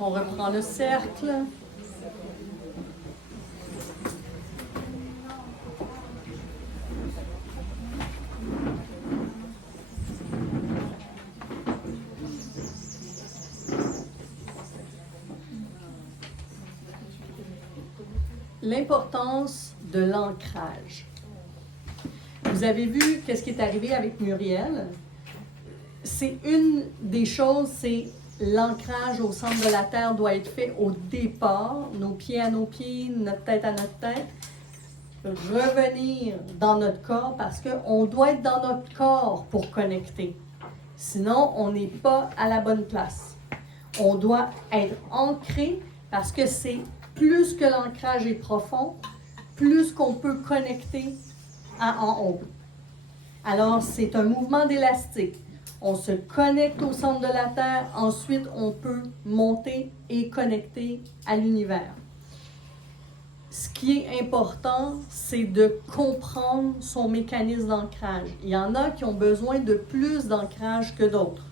On reprend le cercle. L'importance de l'ancrage. Vous avez vu qu'est-ce qui est arrivé avec Muriel? C'est une des choses, c'est l'ancrage au centre de la Terre doit être fait au départ, nos pieds à nos pieds, notre tête à notre tête, revenir dans notre corps parce qu'on doit être dans notre corps pour connecter. Sinon, on n'est pas à la bonne place. On doit être ancré parce que c'est plus que l'ancrage est profond, plus qu'on peut connecter en haut. Alors, c'est un mouvement d'élastique. On se connecte au centre de la Terre, ensuite on peut monter et connecter à l'univers. Ce qui est important, c'est de comprendre son mécanisme d'ancrage. Il y en a qui ont besoin de plus d'ancrage que d'autres.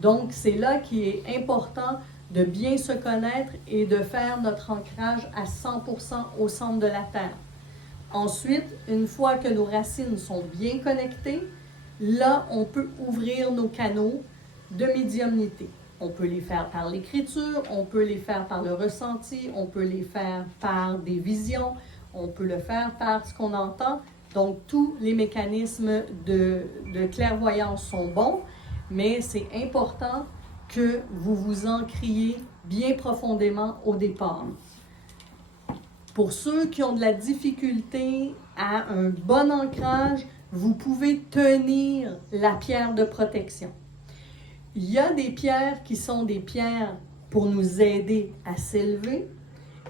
Donc, c'est là qu'il est important de bien se connaître et de faire notre ancrage à 100% au centre de la Terre. Ensuite, une fois que nos racines sont bien connectées, là, on peut ouvrir nos canaux de médiumnité. On peut les faire par l'écriture, on peut les faire par le ressenti, on peut les faire par des visions, on peut le faire par ce qu'on entend. Donc, tous les mécanismes de clairvoyance sont bons, mais c'est important que vous vous ancriez bien profondément au départ. Pour ceux qui ont de la difficulté à un bon ancrage, vous pouvez tenir la pierre de protection. Il y a des pierres qui sont des pierres pour nous aider à s'élever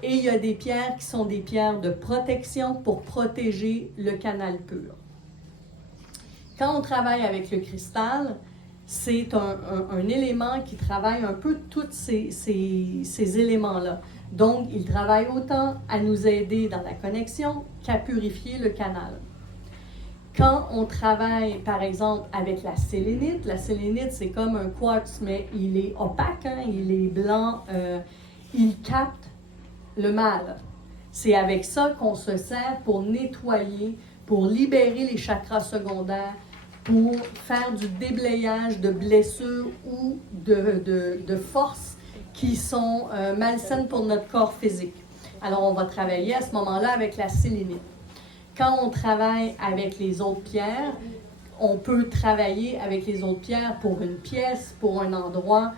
et il y a des pierres qui sont des pierres de protection pour protéger le canal pur. Quand on travaille avec le cristal, c'est un élément qui travaille un peu tous ces éléments-là. Donc, il travaille autant à nous aider dans la connexion qu'à purifier le canal. Quand on travaille, par exemple, avec la sélénite c'est comme un quartz, mais il est opaque, hein, il est blanc, il capte le mal. C'est avec ça qu'on se sert pour nettoyer, pour libérer les chakras secondaires, pour faire du déblayage de blessures ou de forces qui sont malsaines pour notre corps physique. Alors, on va travailler à ce moment-là avec la sélénite. Quand on travaille avec les autres pierres, on peut travailler avec les autres pierres pour une pièce, pour un endroit,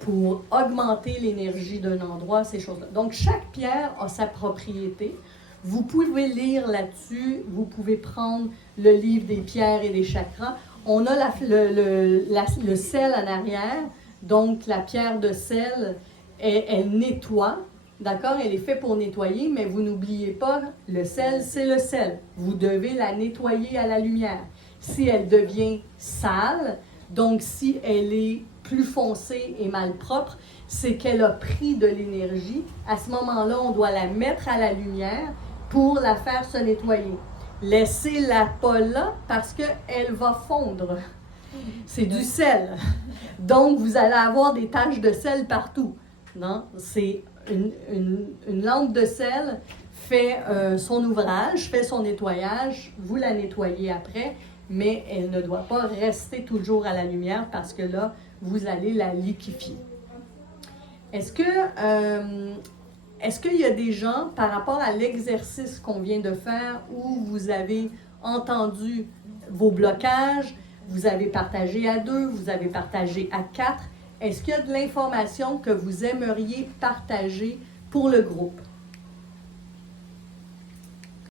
pour augmenter l'énergie d'un endroit, ces choses-là. Donc, chaque pierre a sa propriété. Vous pouvez lire là-dessus, vous pouvez prendre le livre des pierres et des chakras. On a le sel en arrière, donc la pierre de sel, elle nettoie, d'accord? Elle est faite pour nettoyer, mais vous n'oubliez pas, le sel, c'est le sel. Vous devez la nettoyer à la lumière. Si elle devient sale, donc si elle est plus foncée et malpropre, c'est qu'elle a pris de l'énergie. À ce moment-là, on doit la mettre à la lumière pour la faire se nettoyer. Laissez-la pas là parce qu'elle va fondre. C'est du sel. Donc, vous allez avoir des taches de sel partout. Non? C'est une lampe de sel fait son ouvrage, fait son nettoyage, vous la nettoyez après, mais elle ne doit pas rester toujours à la lumière parce que là, vous allez la liquéfier. Est-ce qu'il y a des gens, par rapport à l'exercice qu'on vient de faire, où vous avez entendu vos blocages, vous avez partagé à 2, vous avez partagé à 4, est-ce qu'il y a de l'information que vous aimeriez partager pour le groupe?